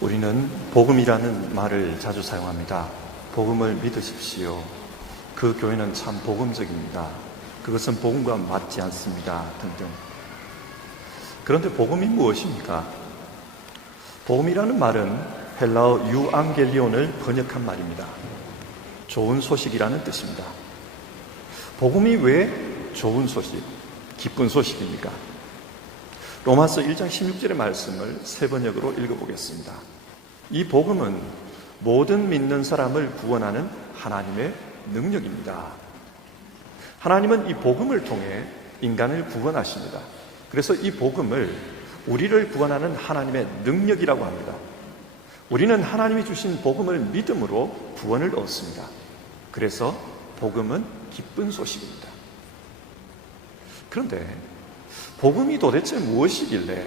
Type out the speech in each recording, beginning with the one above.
우리는 복음이라는 말을 자주 사용합니다. 복음을 믿으십시오. 그 교회는 참 복음적입니다. 그것은 복음과 맞지 않습니다. 등등. 그런데 복음이 무엇입니까? 복음이라는 말은 헬라어 유앙겔리온을 번역한 말입니다. 좋은 소식이라는 뜻입니다. 복음이 왜 좋은 소식, 기쁜 소식입니까? 로마서 1장 16절의 말씀을 세 번역으로 읽어보겠습니다. 이 복음은 모든 믿는 사람을 구원하는 하나님의 능력입니다. 하나님은 이 복음을 통해 인간을 구원하십니다. 그래서 이 복음을 우리를 구원하는 하나님의 능력이라고 합니다. 우리는 하나님이 주신 복음을 믿음으로 구원을 얻습니다. 그래서 복음은 기쁜 소식입니다. 그런데 복음이 도대체 무엇이길래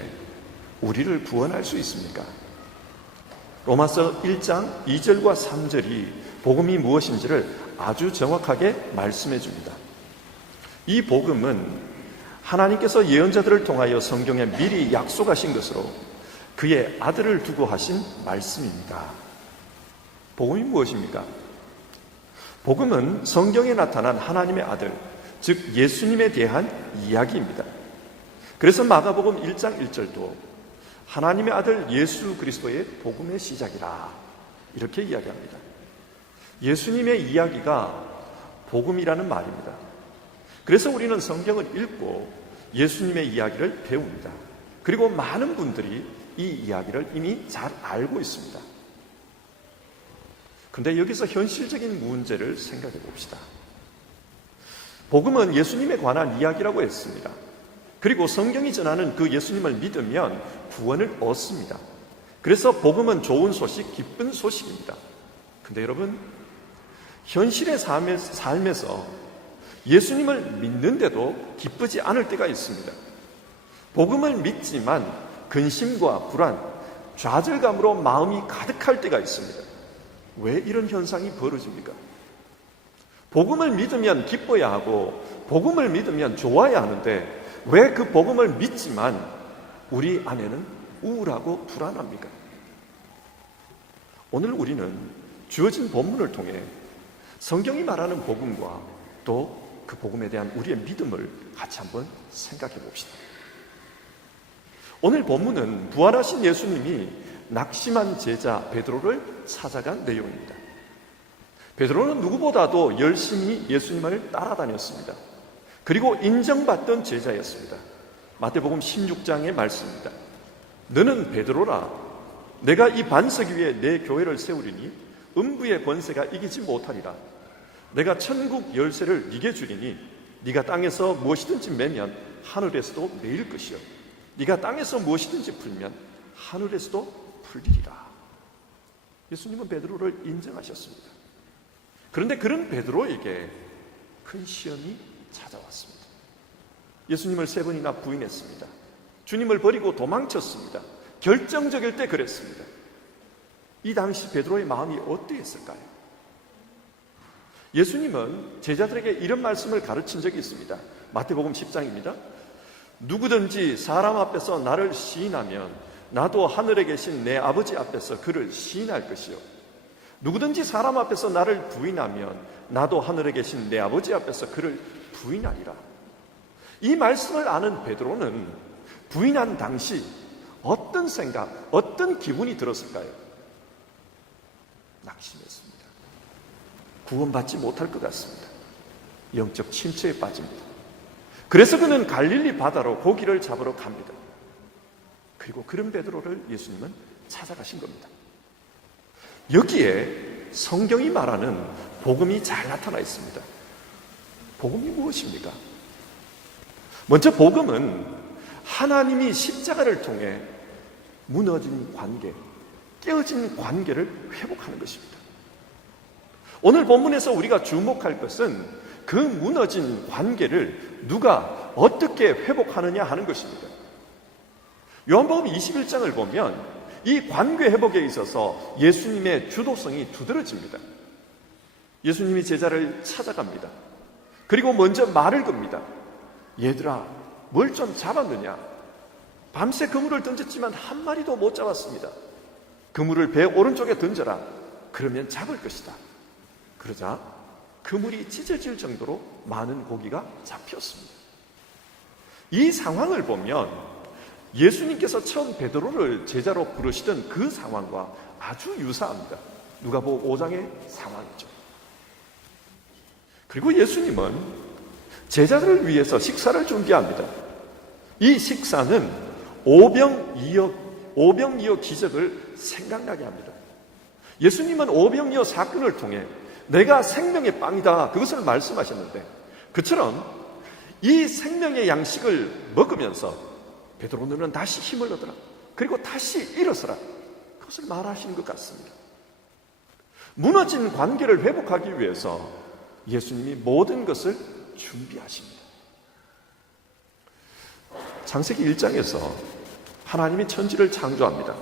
우리를 구원할 수 있습니까? 로마서 1장 2절과 3절이 복음이 무엇인지를 아주 정확하게 말씀해 줍니다. 이 복음은 하나님께서 예언자들을 통하여 성경에 미리 약속하신 것으로 그의 아들을 두고 하신 말씀입니다. 복음이 무엇입니까? 복음은 성경에 나타난 하나님의 아들, 즉 예수님에 대한 이야기입니다. 그래서 마가복음 1장 1절도 하나님의 아들 예수 그리스도의 복음의 시작이라 이렇게 이야기합니다. 예수님의 이야기가 복음이라는 말입니다. 그래서 우리는 성경을 읽고 예수님의 이야기를 배웁니다. 그리고 많은 분들이 이 이야기를 이미 잘 알고 있습니다. 그런데 여기서 현실적인 문제를 생각해 봅시다. 복음은 예수님에 관한 이야기라고 했습니다. 그리고 성경이 전하는 그 예수님을 믿으면 구원을 얻습니다. 그래서 복음은 좋은 소식, 기쁜 소식입니다. 근데 여러분, 현실의 삶에서 예수님을 믿는데도 기쁘지 않을 때가 있습니다. 복음을 믿지만 근심과 불안, 좌절감으로 마음이 가득할 때가 있습니다. 왜 이런 현상이 벌어집니까? 복음을 믿으면 기뻐야 하고 복음을 믿으면 좋아야 하는데 왜 그 복음을 믿지만 우리 안에는 우울하고 불안합니까? 오늘 우리는 주어진 본문을 통해 성경이 말하는 복음과 또 그 복음에 대한 우리의 믿음을 같이 한번 생각해 봅시다. 오늘 본문은 부활하신 예수님이 낙심한 제자 베드로를 찾아간 내용입니다. 베드로는 누구보다도 열심히 예수님을 따라다녔습니다. 그리고 인정받던 제자였습니다. 마태복음 16장의 말씀입니다. 너는 베드로라. 내가 이 반석 위에 내 교회를 세우리니 음부의 권세가 이기지 못하리라. 내가 천국 열쇠를 네게 주리니 네가 땅에서 무엇이든지 매면 하늘에서도 매일 것이요 네가 땅에서 무엇이든지 풀면 하늘에서도 풀리리라. 예수님은 베드로를 인정하셨습니다. 그런데 그런 베드로에게 큰 시험이 찾아왔습니다. 예수님을 3번이나 부인했습니다. 주님을 버리고 도망쳤습니다. 결정적일 때 그랬습니다. 이 당시 베드로의 마음이 어떠했을까요? 예수님은 제자들에게 이런 말씀을 가르친 적이 있습니다. 마태복음 10장입니다. 누구든지 사람 앞에서 나를 시인하면 나도 하늘에 계신 내 아버지 앞에서 그를 시인할 것이요 누구든지 사람 앞에서 나를 부인하면 나도 하늘에 계신 내 아버지 앞에서 그를 부인하리라. 이 말씀을 아는 베드로는 부인한 당시 어떤 생각, 어떤 기분이 들었을까요? 낙심했습니다. 구원받지 못할 것 같습니다. 영적 침체에 빠집니다. 그래서 그는 갈릴리 바다로 고기를 잡으러 갑니다. 그리고 그런 베드로를 예수님은 찾아가신 겁니다. 여기에 성경이 말하는 복음이 잘 나타나 있습니다. 복음이 무엇입니까? 먼저 복음은 하나님이 십자가를 통해 무너진 관계, 깨어진 관계를 회복하는 것입니다. 오늘 본문에서 우리가 주목할 것은 그 무너진 관계를 누가 어떻게 회복하느냐 하는 것입니다. 요한복음 21장을 보면 이 관계 회복에 있어서 예수님의 주도성이 두드러집니다. 예수님이 제자를 찾아갑니다. 그리고 먼저 말을 겁니다. 얘들아, 뭘 좀 잡았느냐? 밤새 그물을 던졌지만 한 마리도 못 잡았습니다. 그물을 배 오른쪽에 던져라. 그러면 잡을 것이다. 그러자 그물이 찢어질 정도로 많은 고기가 잡혔습니다. 이 상황을 보면 예수님께서 처음 베드로를 제자로 부르시던 그 상황과 아주 유사합니다. 누가복음 5장의 상황이죠. 그리고 예수님은 제자들을 위해서 식사를 준비합니다. 이 식사는 오병이어 기적을 생각나게 합니다. 예수님은 오병이어 사건을 통해 내가 생명의 빵이다, 그것을 말씀하셨는데, 그처럼 이 생명의 양식을 먹으면서 베드로 너는 다시 힘을 얻어라, 그리고 다시 일어서라, 그것을 말하시는 것 같습니다. 무너진 관계를 회복하기 위해서 예수님이 모든 것을 준비하십니다. 창세기 1장에서 하나님이 천지를 창조합니다.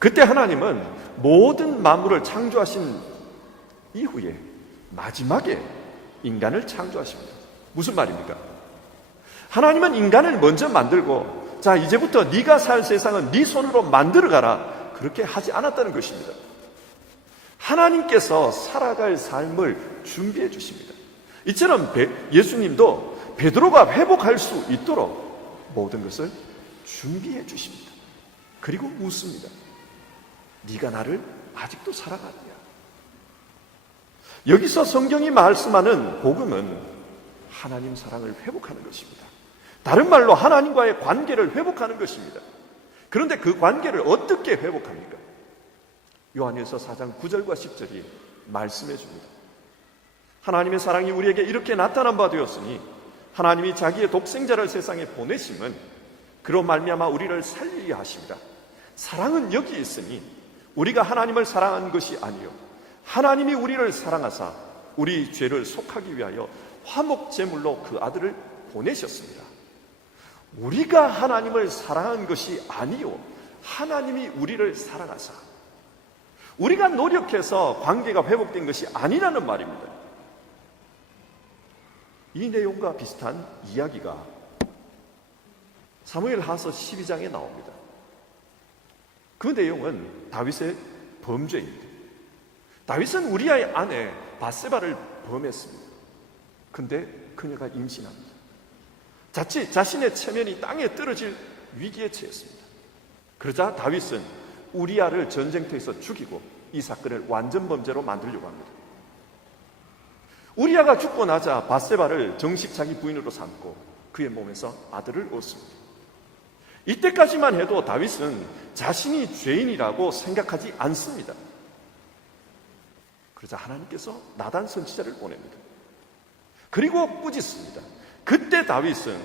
그때 하나님은 모든 만물을 창조하신 이후에 마지막에 인간을 창조하십니다. 무슨 말입니까? 하나님은 인간을 먼저 만들고, 자, 이제부터 네가 살 세상은 네 손으로 만들어가라, 그렇게 하지 않았다는 것입니다. 하나님께서 살아갈 삶을 준비해 주십니다. 이처럼 예수님도 베드로가 회복할 수 있도록 모든 것을 준비해 주십니다. 그리고 묻습니다. 네가 나를 아직도 사랑하느냐? 여기서 성경이 말씀하는 복음은 하나님 사랑을 회복하는 것입니다. 다른 말로 하나님과의 관계를 회복하는 것입니다. 그런데 그 관계를 어떻게 회복합니까? 요한일서 4장 9절과 10절이 말씀해 줍니다. 하나님의 사랑이 우리에게 이렇게 나타난 바 되었으니 하나님이 자기의 독생자를 세상에 보내심은 그로 말미암아 우리를 살리려 하십니다. 사랑은 여기 있으니 우리가 하나님을 사랑한 것이 아니요 하나님이 우리를 사랑하사 우리 죄를 속하기 위하여 화목제물로 그 아들을 보내셨습니다. 우리가 하나님을 사랑한 것이 아니요 하나님이 우리를 사랑하사, 우리가 노력해서 관계가 회복된 것이 아니라는 말입니다. 이 내용과 비슷한 이야기가 사무엘하서 12장에 나옵니다. 그 내용은 다윗의 범죄입니다. 다윗은 우리아의 아내 바세바를 범했습니다. 근데 그녀가 임신합니다. 자칫 자신의 체면이 땅에 떨어질 위기에 처했습니다. 그러자 다윗은 우리아를 전쟁터에서 죽이고 이 사건을 완전 범죄로 만들려고 합니다. 우리아가 죽고 나자 바세바를 정식 자기 부인으로 삼고 그의 몸에서 아들을 얻습니다. 이때까지만 해도 다윗은 자신이 죄인이라고 생각하지 않습니다. 그러자 하나님께서 나단 선지자를 보냅니다. 그리고 꾸짖습니다. 그때 다윗은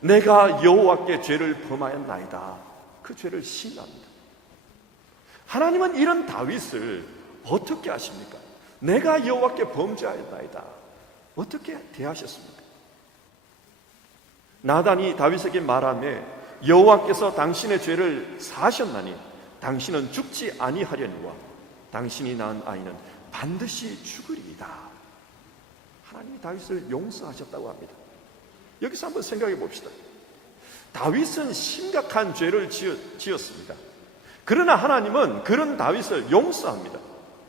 내가 여호와께 죄를 범하였나이다, 그 죄를 시인합니다. 하나님은 이런 다윗을 어떻게 하십니까? 내가 여호와께 범죄하였나이다, 어떻게 대하셨습니까? 나단이 다윗에게 말하며 여호와께서 당신의 죄를 사하셨나니 당신은 죽지 아니하려니와 당신이 낳은 아이는 반드시 죽으리이다. 하나님이 다윗을 용서하셨다고 합니다. 여기서 한번 생각해 봅시다. 다윗은 심각한 죄를 지었습니다. 그러나 하나님은 그런 다윗을 용서합니다.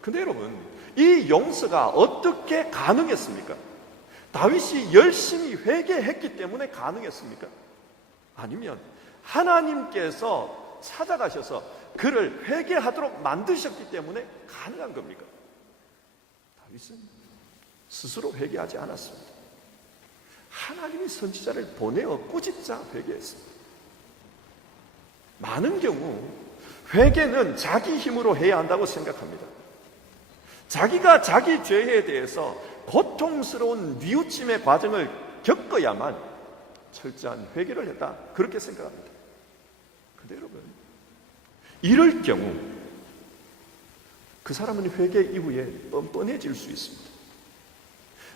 근데 여러분, 이 용서가 어떻게 가능했습니까? 다윗이 열심히 회개했기 때문에 가능했습니까? 아니면 하나님께서 찾아가셔서 그를 회개하도록 만드셨기 때문에 가능한 겁니까? 다윗은 스스로 회개하지 않았습니다. 하나님이 선지자를 보내어 꾸짖자 회개했습니다. 많은 경우 회개는 자기 힘으로 해야 한다고 생각합니다. 자기가 자기 죄에 대해서 고통스러운 뉘우침의 과정을 겪어야만 철저한 회개를 했다, 그렇게 생각합니다. 그런데 여러분, 이럴 경우 그 사람은 회개 이후에 뻔뻔해질 수 있습니다.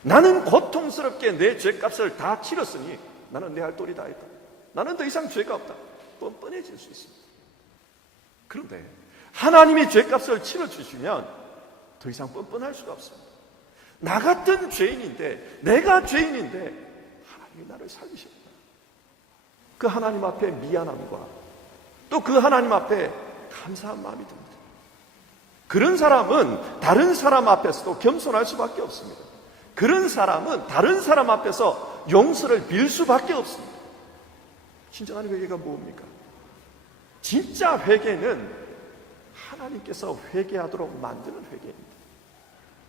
나는 고통스럽게 내 죄값을 다 치렀으니 나는 내 할 도리 다 했다, 나는 더 이상 죄가 없다, 뻔뻔해질 수 있습니다. 그런데 하나님이 죄값을 치러주시면 더 이상 뻔뻔할 수가 없습니다. 나 같은 죄인인데, 내가 죄인인데 하나님이 나를 살리셨다, 그 하나님 앞에 미안함과 또 그 하나님 앞에 감사한 마음이 듭니다. 그런 사람은 다른 사람 앞에서도 겸손할 수밖에 없습니다. 그런 사람은 다른 사람 앞에서 용서를 빌 수밖에 없습니다. 진정한 회개가 뭡니까? 진짜 회개는 하나님께서 회개하도록 만드는 회개입니다.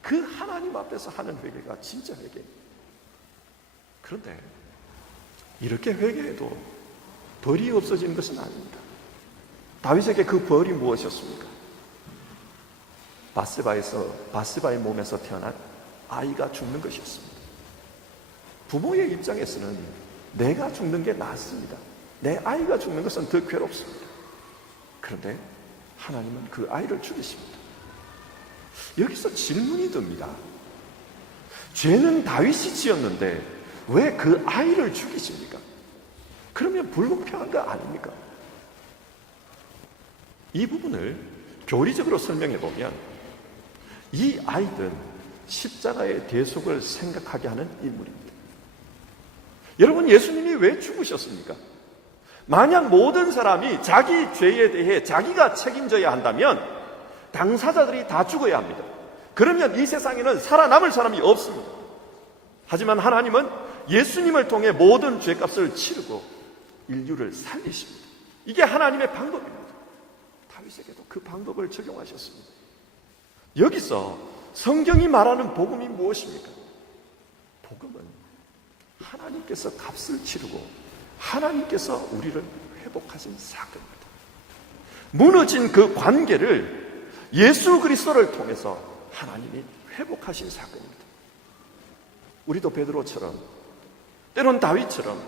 그 하나님 앞에서 하는 회개가 진짜 회개입니다. 그런데 이렇게 회개해도 벌이 없어지는 것은 아닙니다. 다윗에게 그 벌이 무엇이었습니까? 바세바의 몸에서 태어난 아이가 죽는 것이었습니다. 부모의 입장에서는 내가 죽는 게 낫습니다. 내 아이가 죽는 것은 더 괴롭습니다. 그런데 하나님은 그 아이를 죽이십니다. 여기서 질문이 듭니다. 죄는 다윗이 지었는데 왜 그 아이를 죽이십니까? 그러면 불공평한 거 아닙니까? 이 부분을 교리적으로 설명해 보면 이 아이들은 십자가의 대속을 생각하게 하는 인물입니다. 여러분, 예수님이 왜 죽으셨습니까? 만약 모든 사람이 자기 죄에 대해 자기가 책임져야 한다면 당사자들이 다 죽어야 합니다. 그러면 이 세상에는 살아남을 사람이 없습니다. 하지만 하나님은 예수님을 통해 모든 죄값을 치르고 인류를 살리십니다. 이게 하나님의 방법입니다. 다윗에게도 그 방법을 적용하셨습니다. 여기서 성경이 말하는 복음이 무엇입니까? 복음은 하나님께서 값을 치르고 하나님께서 우리를 회복하신 사건입니다. 무너진 그 관계를 예수 그리스도를 통해서 하나님이 회복하신 사건입니다. 우리도 베드로처럼, 때론 다윗처럼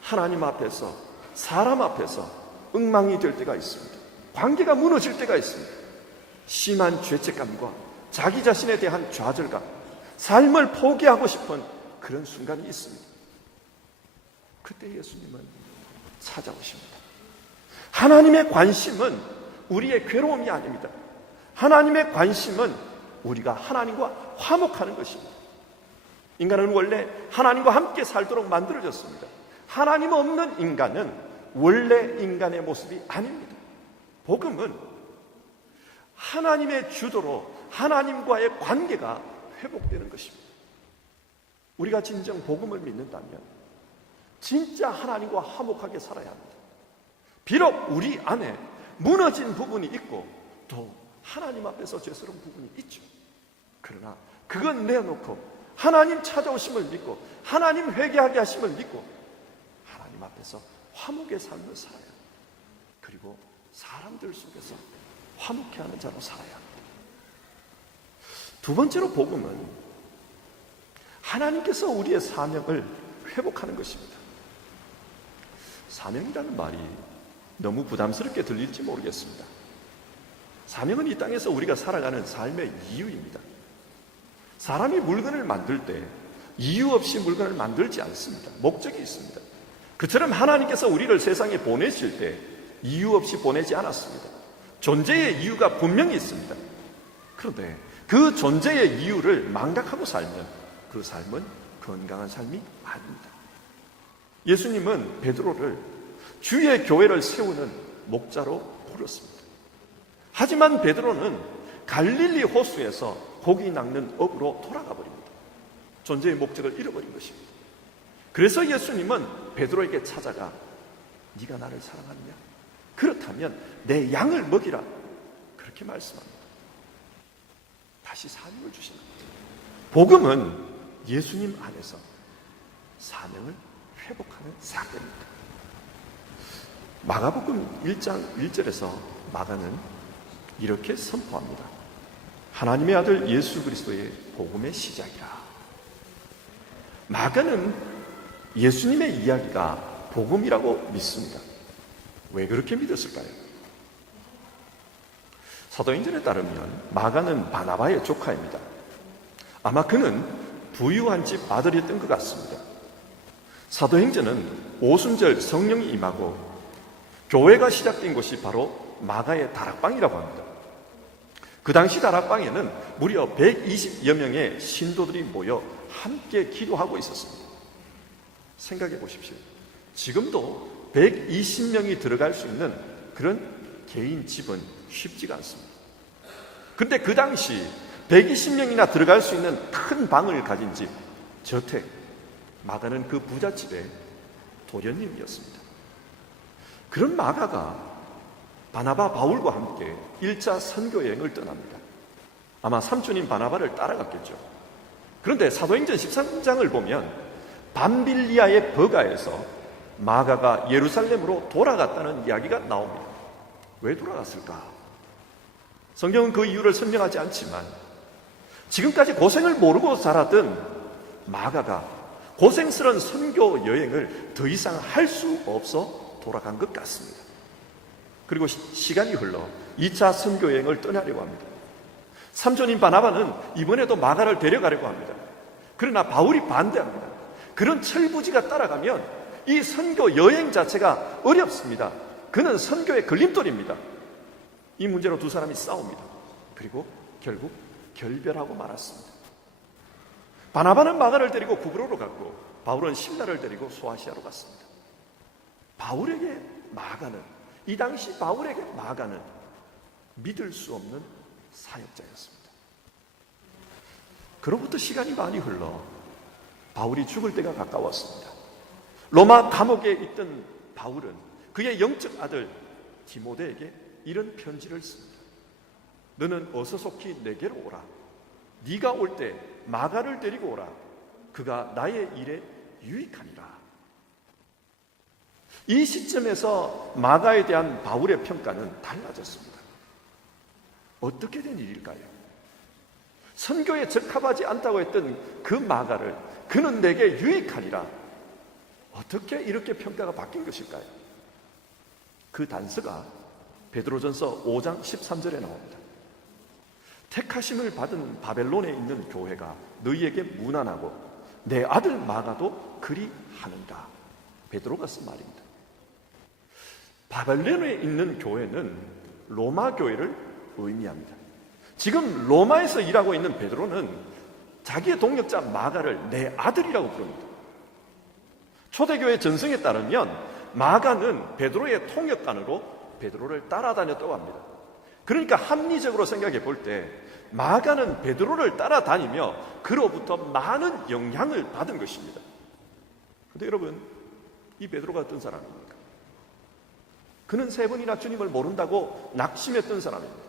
하나님 앞에서, 사람 앞에서 엉망이 될 때가 있습니다. 관계가 무너질 때가 있습니다. 심한 죄책감과 자기 자신에 대한 좌절감, 삶을 포기하고 싶은 그런 순간이 있습니다. 그때 예수님은 찾아오십니다. 하나님의 관심은 우리의 괴로움이 아닙니다. 하나님의 관심은 우리가 하나님과 화목하는 것입니다. 인간은 원래 하나님과 함께 살도록 만들어졌습니다. 하나님 없는 인간은 원래 인간의 모습이 아닙니다. 복음은 하나님의 주도로 하나님과의 관계가 회복되는 것입니다. 우리가 진정 복음을 믿는다면 진짜 하나님과 화목하게 살아야 합니다. 비록 우리 안에 무너진 부분이 있고 또 하나님 앞에서 죄스러운 부분이 있죠. 그러나 그건 내어놓고 하나님 찾아오심을 믿고 하나님 회개하게 하심을 믿고 하나님 앞에서 화목의 삶을 살아야 합니다. 그리고 사람들 속에서 화목해 하는 자로 살아야 합니다. 두 번째로 복음은 하나님께서 우리의 사명을 회복하는 것입니다. 사명이라는 말이 너무 부담스럽게 들릴지 모르겠습니다. 사명은 이 땅에서 우리가 살아가는 삶의 이유입니다. 사람이 물건을 만들 때 이유 없이 물건을 만들지 않습니다. 목적이 있습니다. 그처럼 하나님께서 우리를 세상에 보내실 때 이유 없이 보내지 않았습니다. 존재의 이유가 분명히 있습니다. 그런데 그 존재의 이유를 망각하고 살면 그 삶은 건강한 삶이 아닙니다. 예수님은 베드로를 주의 교회를 세우는 목자로 부르었습니다. 하지만 베드로는 갈릴리 호수에서 고기 낚는 업으로 돌아가 버립니다. 존재의 목적을 잃어버린 것입니다. 그래서 예수님은 베드로에게 찾아가 네가 나를 사랑하느냐? 그렇다면 내 양을 먹이라. 그렇게 말씀합니다. 다시 사명을 주신 겁니다. 복음은 예수님 안에서 사명을 회복하는 사건입니다. 마가복음 1장 1절에서 마가는 이렇게 선포합니다. 하나님의 아들 예수 그리스도의 복음의 시작이라. 마가는 예수님의 이야기가 복음이라고 믿습니다. 왜 그렇게 믿었을까요? 사도행전에 따르면 마가는 바나바의 조카입니다. 아마 그는 부유한 집 아들이었던 것 같습니다. 사도행전은 오순절 성령이 임하고 교회가 시작된 곳이 바로 마가의 다락방이라고 합니다. 그 당시 다락방에는 무려 120여 명의 신도들이 모여 함께 기도하고 있었습니다. 생각해 보십시오. 지금도 120명이 들어갈 수 있는 그런 개인 집은 쉽지가 않습니다. 근데 그 당시 120명이나 들어갈 수 있는 큰 방을 가진 집, 저택, 마가는 그 부잣집의 도련님이었습니다. 그런 마가가 바나바 바울과 함께 1차 선교 여행을 떠납니다. 아마 삼촌인 바나바를 따라갔겠죠. 그런데 사도행전 13장을 보면 밤빌리아의 버가에서 마가가 예루살렘으로 돌아갔다는 이야기가 나옵니다. 왜 돌아갔을까? 성경은 그 이유를 설명하지 않지만 지금까지 고생을 모르고 살았던 마가가 고생스러운 선교 여행을 더 이상 할 수 없어 돌아간 것 같습니다. 그리고 시간이 흘러 2차 선교 여행을 떠나려고 합니다. 삼촌인 바나바는 이번에도 마가를 데려가려고 합니다. 그러나 바울이 반대합니다. 그런 철부지가 따라가면 이 선교 여행 자체가 어렵습니다. 그는 선교의 걸림돌입니다. 이 문제로 두 사람이 싸웁니다. 그리고 결국 결별하고 말았습니다. 바나바는 마가를 데리고 구브로로 갔고 바울은 실라를 데리고 소아시아로 갔습니다. 바울에게 마가는, 이 당시 바울에게 마가는 믿을 수 없는 사역자였습니다. 그로부터 시간이 많이 흘러 바울이 죽을 때가 가까웠습니다. 로마 감옥에 있던 바울은 그의 영적 아들 디모데에게 이런 편지를 씁니다. 너는 어서 속히 내게로 오라. 네가 올 때 마가를 데리고 오라. 그가 나의 일에 유익하니라. 이 시점에서 마가에 대한 바울의 평가는 달라졌습니다. 어떻게 된 일일까요? 선교에 적합하지 않다고 했던 그 마가를 그는 내게 유익하리라. 어떻게 이렇게 평가가 바뀐 것일까요? 그 단서가 베드로전서 5장 13절에 나옵니다. 택하심을 받은 바벨론에 있는 교회가 너희에게 무난하고 내 아들 마가도 그리 하는가. 베드로가 쓴 말입니다. 바벨론에 있는 교회는 로마 교회를 의미합니다. 지금 로마에서 일하고 있는 베드로는 자기의 동역자 마가를 내 아들이라고 부릅니다. 초대교회 전승에 따르면 마가는 베드로의 통역관으로 베드로를 따라다녔다고 합니다. 그러니까 합리적으로 생각해 볼 때 마가는 베드로를 따라다니며 그로부터 많은 영향을 받은 것입니다. 그런데 여러분, 이 베드로가 어떤 사람입니까? 그는 3번이나 주님을 모른다고 낙심했던 사람입니다.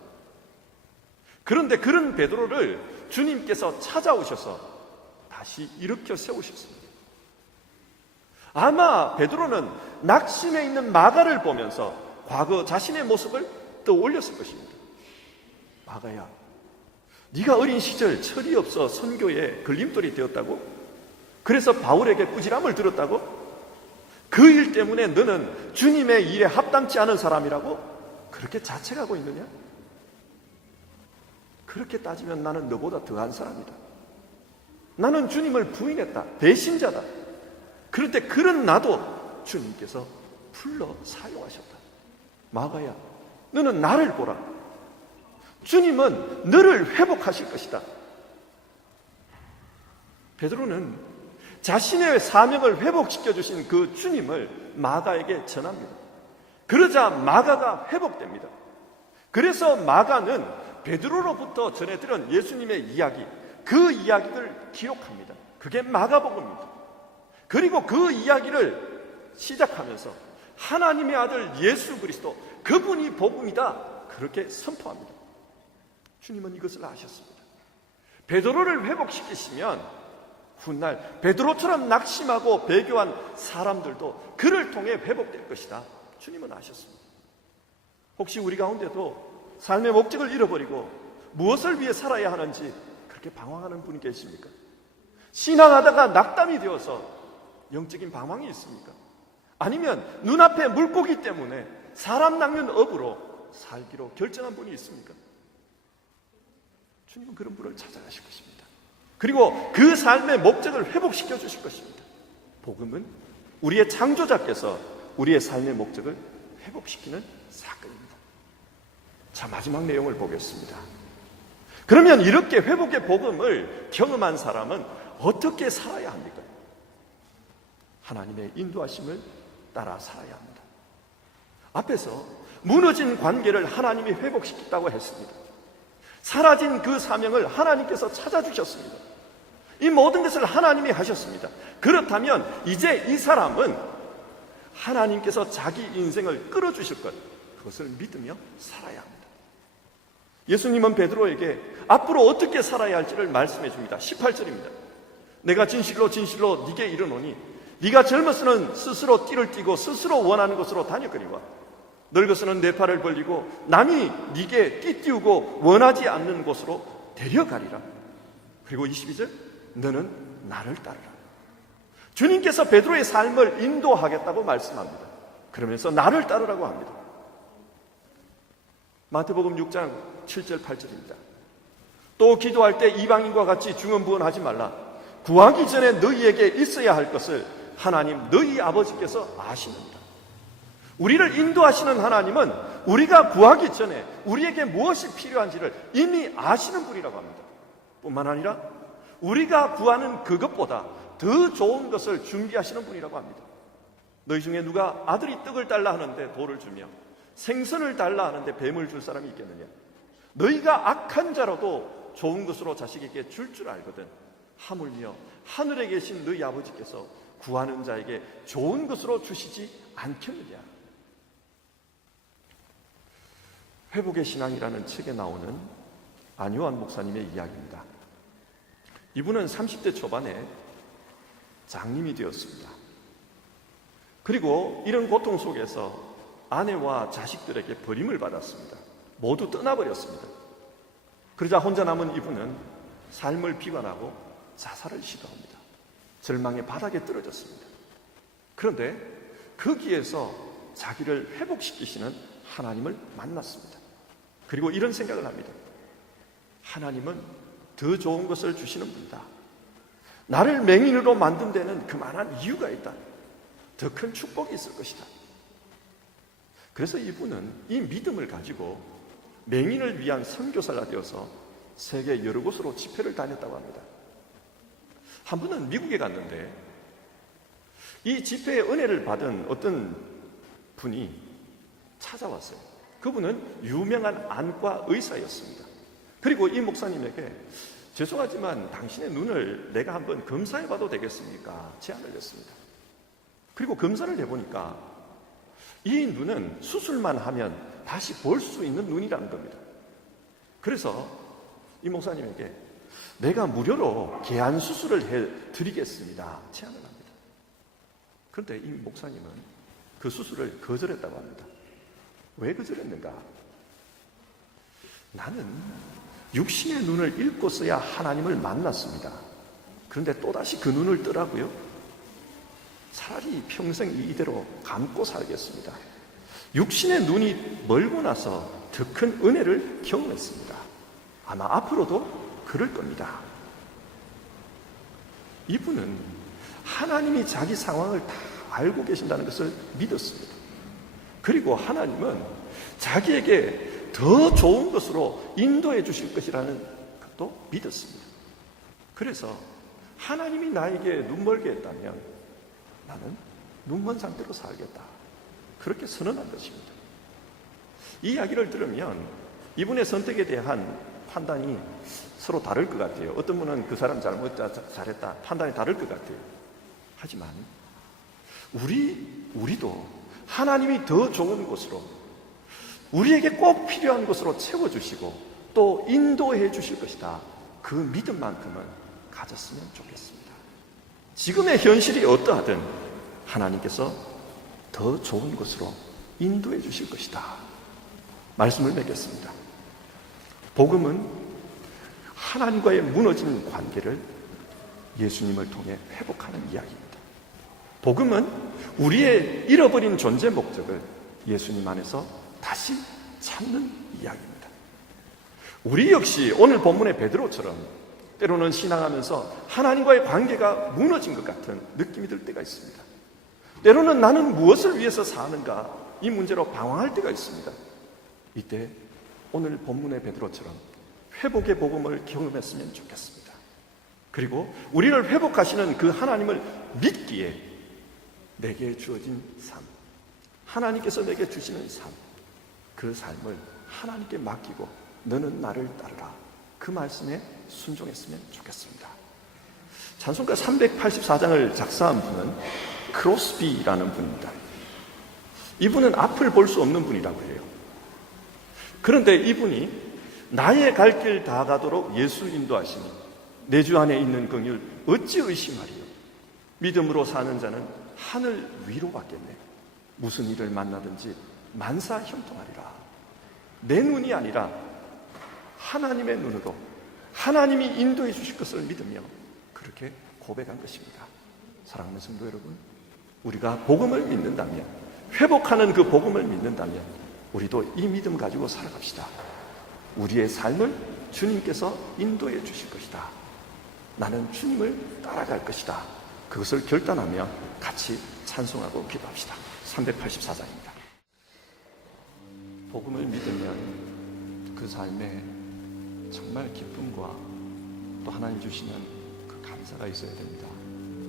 그런데 그런 베드로를 주님께서 찾아오셔서 다시 일으켜 세우셨습니다. 아마 베드로는 낙심해 있는 마가를 보면서 과거 자신의 모습을 떠올렸을 것입니다. 마가야, 네가 어린 시절 철이 없어 선교에 걸림돌이 되었다고? 그래서 바울에게 꾸지람을 들었다고? 그 일 때문에 너는 주님의 일에 합당치 않은 사람이라고 그렇게 자책하고 있느냐? 그렇게 따지면 나는 너보다 더한 사람이다. 나는 주님을 부인했다. 배신자다. 그런데 그런 나도 주님께서 불러 사용하셨다. 마가야, 너는 나를 보라. 주님은 너를 회복하실 것이다. 베드로는 자신의 사명을 회복시켜 주신 그 주님을 마가에게 전합니다. 그러자 마가가 회복됩니다. 그래서 마가는 베드로로부터 전해 들은 예수님의 이야기, 그 이야기를 기록합니다. 그게 마가복음입니다. 그리고 그 이야기를 시작하면서 하나님의 아들 예수 그리스도, 그분이 복음이다, 그렇게 선포합니다. 주님은 이것을 아셨습니다. 베드로를 회복시키시면 훗날 베드로처럼 낙심하고 배교한 사람들도 그를 통해 회복될 것이다. 주님은 아셨습니다. 혹시 우리 가운데도 삶의 목적을 잃어버리고 무엇을 위해 살아야 하는지 그렇게 방황하는 분이 계십니까? 신앙하다가 낙담이 되어서 영적인 방황이 있습니까? 아니면 눈앞에 물고기 때문에 사람 낚는 업으로 살기로 결정한 분이 있습니까? 주님은 그런 분을 찾아가실 것입니다. 그리고 그 삶의 목적을 회복시켜 주실 것입니다. 복음은 우리의 창조자께서 우리의 삶의 목적을 회복시키는 사건입니다. 자, 마지막 내용을 보겠습니다. 그러면 이렇게 회복의 복음을 경험한 사람은 어떻게 살아야 합니까? 하나님의 인도하심을 따라 살아야 합니다. 앞에서 무너진 관계를 하나님이 회복시켰다고 했습니다. 사라진 그 사명을 하나님께서 찾아주셨습니다. 이 모든 것을 하나님이 하셨습니다. 그렇다면 이제 이 사람은 하나님께서 자기 인생을 끌어주실 것, 그것을 믿으며 살아야 합니다. 예수님은 베드로에게 앞으로 어떻게 살아야 할지를 말씀해 줍니다. 18절입니다. 내가 진실로 진실로 네게 이르노니 네가 젊어서는 스스로 띠를 띠고 스스로 원하는 곳으로 다녔거니와 늙어서는 내 팔을 벌리고 남이 네게 띠 띄우고 원하지 않는 곳으로 데려가리라. 그리고 22절, 너는 나를 따르라. 주님께서 베드로의 삶을 인도하겠다고 말씀합니다. 그러면서 나를 따르라고 합니다. 마태복음 6장 7절 8절입니다. 또 기도할 때 이방인과 같이 중언부언하지 말라. 구하기 전에 너희에게 있어야 할 것을 하나님 너희 아버지께서 아시느니라. 우리를 인도하시는 하나님은 우리가 구하기 전에 우리에게 무엇이 필요한지를 이미 아시는 분이라고 합니다. 뿐만 아니라 우리가 구하는 그것보다 더 좋은 것을 준비하시는 분이라고 합니다. 너희 중에 누가 아들이 떡을 달라 하는데 돌을 주며 생선을 달라 하는데 뱀을 줄 사람이 있겠느냐? 너희가 악한 자라도 좋은 것으로 자식에게 줄 알거든 하물며 하늘에 계신 너희 아버지께서 구하는 자에게 좋은 것으로 주시지 않겠느냐? 회복의 신앙이라는 책에 나오는 안요한 목사님의 이야기입니다. 이분은 30대 초반에 장님이 되었습니다. 그리고 이런 고통 속에서 아내와 자식들에게 버림을 받았습니다. 모두 떠나버렸습니다. 그러자 혼자 남은 이분은 삶을 비관하고 자살을 시도합니다. 절망의 바닥에 떨어졌습니다. 그런데 거기에서 자기를 회복시키시는 하나님을 만났습니다. 그리고 이런 생각을 합니다. 하나님은 더 좋은 것을 주시는 분이다. 나를 맹인으로 만든 데는 그만한 이유가 있다. 더 큰 축복이 있을 것이다. 그래서 이분은 이 믿음을 가지고 맹인을 위한 선교사가 되어서 세계 여러 곳으로 집회를 다녔다고 합니다. 한 분은 미국에 갔는데 이 집회의 은혜를 받은 어떤 분이 찾아왔어요. 그분은 유명한 안과 의사였습니다. 그리고 이 목사님에게 죄송하지만 당신의 눈을 내가 한번 검사해봐도 되겠습니까? 제안을 했습니다. 그리고 검사를 해보니까 이 눈은 수술만 하면 다시 볼 수 있는 눈이라는 겁니다. 그래서 이 목사님에게 내가 무료로 개안 수술을 해드리겠습니다. 제안을 합니다. 그런데 이 목사님은 그 수술을 거절했다고 합니다. 왜 거절했는가? 나는 육신의 눈을 읽고서야 하나님을 만났습니다. 그런데 또다시 그 눈을 뜨라고요? 차라리 평생 이대로 감고 살겠습니다. 육신의 눈이 멀고 나서 더 큰 은혜를 경험했습니다. 아마 앞으로도 그럴 겁니다. 이분은 하나님이 자기 상황을 다 알고 계신다는 것을 믿었습니다. 그리고 하나님은 자기에게 더 좋은 것으로 인도해 주실 것이라는 것도 믿었습니다. 그래서 하나님이 나에게 눈멀게 했다면 나는 눈먼 상태로 살겠다. 그렇게 선언한 것입니다. 이 이야기를 들으면 이분의 선택에 대한 판단이 서로 다를 것 같아요. 어떤 분은 그 사람 잘했다. 판단이 다를 것 같아요. 하지만 우리도 하나님이 더 좋은 곳으로 우리에게 꼭 필요한 곳으로 채워주시고 또 인도해 주실 것이다. 그 믿음만큼은 가졌으면 좋겠습니다. 지금의 현실이 어떠하든 하나님께서 더 좋은 곳으로 인도해 주실 것이다. 말씀을 맺겠습니다. 복음은 하나님과의 무너진 관계를 예수님을 통해 회복하는 이야기입니다. 복음은 우리의 잃어버린 존재 목적을 예수님 안에서 다시 찾는 이야기입니다. 우리 역시 오늘 본문의 베드로처럼 때로는 신앙하면서 하나님과의 관계가 무너진 것 같은 느낌이 들 때가 있습니다. 때로는 나는 무엇을 위해서 사는가 이 문제로 방황할 때가 있습니다. 이때 오늘 본문의 베드로처럼 회복의 복음을 경험했으면 좋겠습니다. 그리고 우리를 회복하시는 그 하나님을 믿기에 내게 주어진 삶, 하나님께서 내게 주시는 삶, 그 삶을 하나님께 맡기고 너는 나를 따르라. 그 말씀에 순종했으면 좋겠습니다. 찬송가 384장을 작사한 분은 크로스비라는 분입니다. 이분은 앞을 볼 수 없는 분이라고 해요. 그런데 이분이 나의 갈 길 다 가도록 예수 인도하시니 내 주 안에 있는 긍휼 어찌 의심하리요. 믿음으로 사는 자는 하늘 위로 받겠네. 무슨 일을 만나든지 만사 형통하리라. 내 눈이 아니라 하나님의 눈으로 하나님이 인도해 주실 것을 믿으며 그렇게 고백한 것입니다. 사랑하는 성도 여러분, 우리가 복음을 믿는다면, 회복하는 그 복음을 믿는다면 우리도 이 믿음 가지고 살아갑시다. 우리의 삶을 주님께서 인도해 주실 것이다. 나는 주님을 따라갈 것이다. 그것을 결단하며 같이 찬송하고 기도합시다. 384장입니다. 복음을 믿으면 그 삶에 정말 기쁨과 또 하나님 주시는 그 감사가 있어야 됩니다.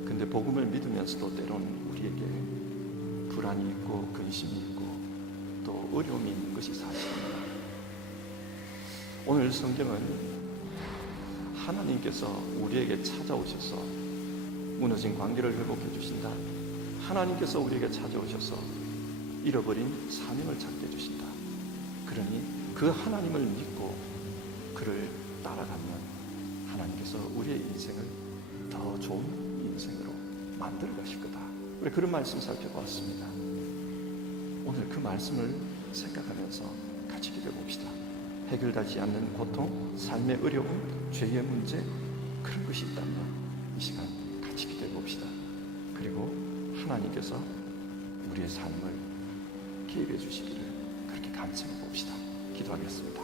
근데 복음을 믿으면서도 때로는 우리에게 불안이 있고 근심이 있고 또 어려움이 있는 것이 사실입니다. 오늘 성경은 하나님께서 우리에게 찾아오셔서 무너진 관계를 회복해 주신다. 하나님께서 우리에게 찾아오셔서 잃어버린 사명을 찾게 해주신다. 그러니 그 하나님을 믿고 그를 따라가면 하나님께서 우리의 인생을 더 좋은 인생으로 만들어 가실 거다. 우리 그런 말씀 살펴보았습니다. 오늘 그 말씀을 생각하면서 같이 기도해 봅시다. 해결되지 않는 고통, 삶의 어려움, 죄의 문제, 그런 것이 있다면 이 시간 같이 기도해 봅시다. 그리고 하나님께서 우리의 삶을 기회해 주시기를 그렇게 간청해 봅시다. 기도하겠습니다.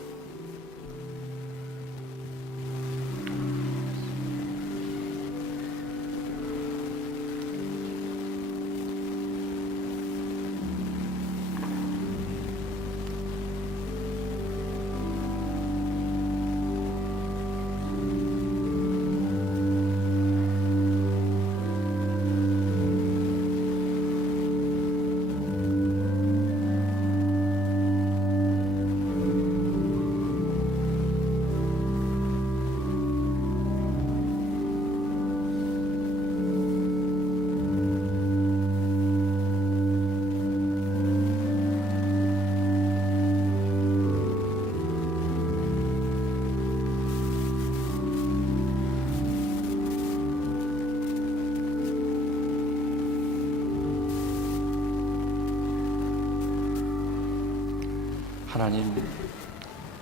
하나님,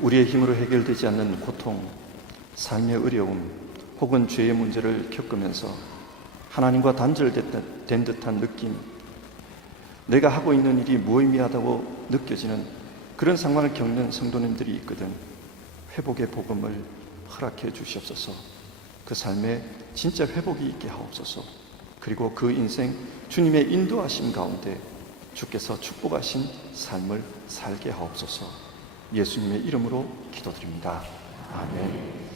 우리의 힘으로 해결되지 않는 고통, 삶의 어려움 혹은 죄의 문제를 겪으면서 하나님과 단절된 듯한 느낌, 내가 하고 있는 일이 무의미하다고 느껴지는 그런 상황을 겪는 성도님들이 있거든. 회복의 복음을 허락해 주시옵소서. 그 삶에 진짜 회복이 있게 하옵소서. 그리고 그 인생 주님의 인도하심 가운데 주께서 축복하신 삶을 살게 하옵소서. 예수님의 이름으로 기도드립니다. 아멘.